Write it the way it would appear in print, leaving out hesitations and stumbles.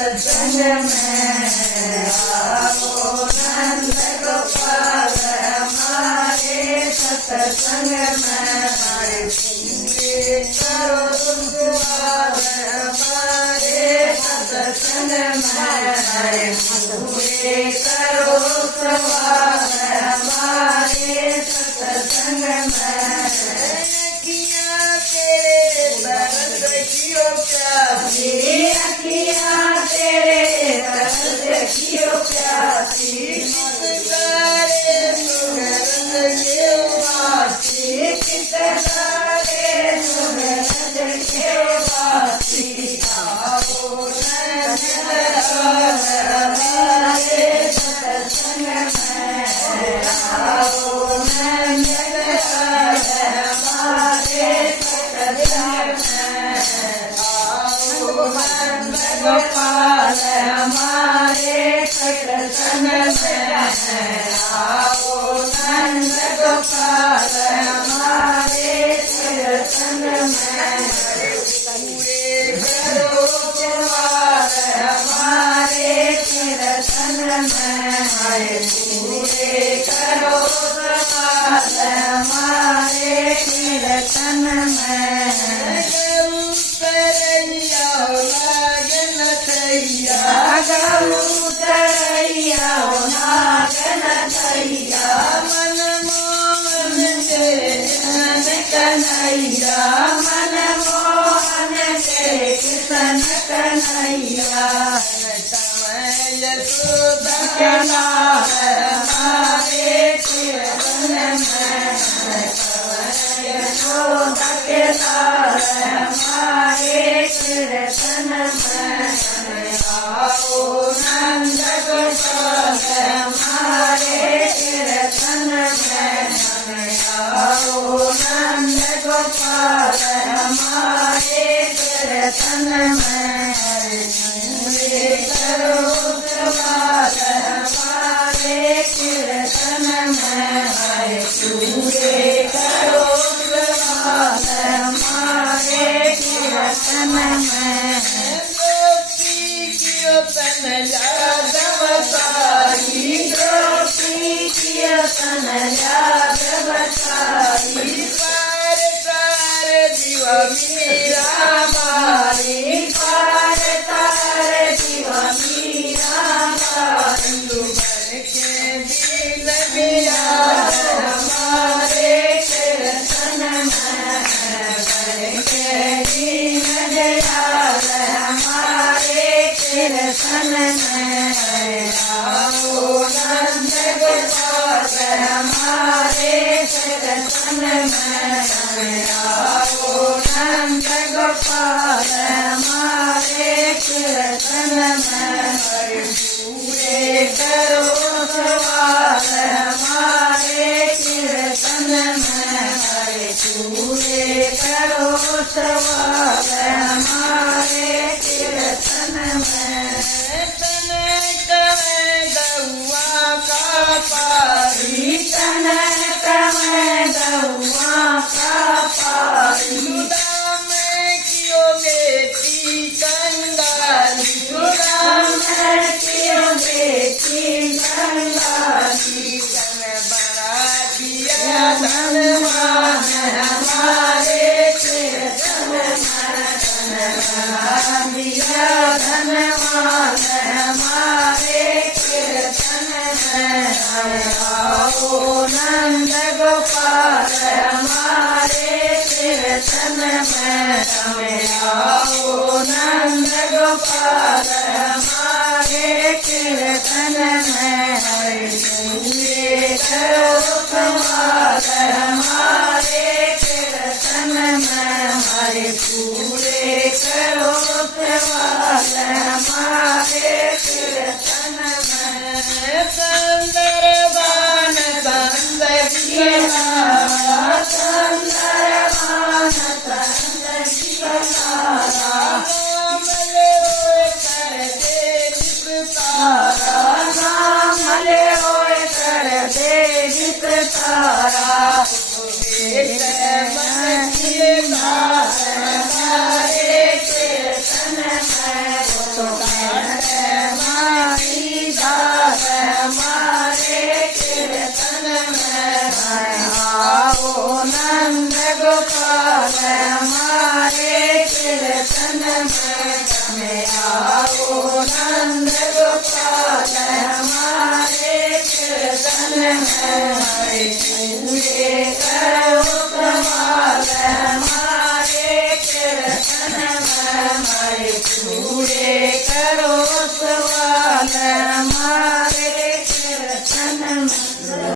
सत्संग में आओ नंद गोपाल हमारे सत्संग में पूरे करो दुआर हमारे सत्संग में पूरे करो सवार हमारे सत्संग में अखियाँ तेरे दर्द कियो प्यासी अखियाँ तेरे दर्द कियो प्यासी कितने सुगंध के वासी कितने सुगंध के वासी आओ नंद हमारे सत्संग में आओ नंद हमारे सत्संग में आओ नंद गोपाल हमारे सत्संग में आओ नंद गोपाल हमारे सत्संग में पूरे करो द्वार हमारे कीर्तन में पूरे करो द्वार हमारे कीर्तन में गौतरैया नागन थैया मन मोहन के कन्हैया मन मोहन के कृष्ण कन्हैया समय यशोदा के लाल हमारे कीर्तन में यशोदा के लाल हमारे कीर्तन में आओ नंद गोपाल हमारे कीर्तन में आओ नंद गोपाल हमारे कीर्तन में पूरे करो द्वार हमारे कीर्तन में पूरे करो द्वार हमारे कीर्तन में कीर्तन यादवतारी गोपी कीर्तन यादवतारी पार तार दिवा मीरा मारी पार तार दिवा मीरा मारी भर के दिल बिया हमारे कीर्तन में भर के दिल दया हमारे कीर्तन में आओ नंद गोपाल हमारे कीर्तन में आओ नंद गोपाल हमारे कीर्तन में पूरे करो सवार हमारे कीर्तन में पूरे करो सवार हमारे कीर्तन में पारी तनक में गौआ का पारी दाम कियो बेटी कंगाली दाम कियो बेटी कंगाली तन बना दिया धनवान हमारे कीर्तन में तन बना दिया धनवान हमारे कीर्तन में आओ नंद गोपाल हमारे कीर्तन में आओ नंद गोपाल हमारे कीर्तन में पूरे करो सवार हमारे कीर्तन में पूरे करो सवार हमारे कीर्तन में सुंदर बान संदगिया सुंदर बान संदगिया राम ले करते में आओ नंद गोपाल हमारे कीर्तन में हरे पूरे करो कमाल हमारे कीर्तन में हरे पूरे करो सवाल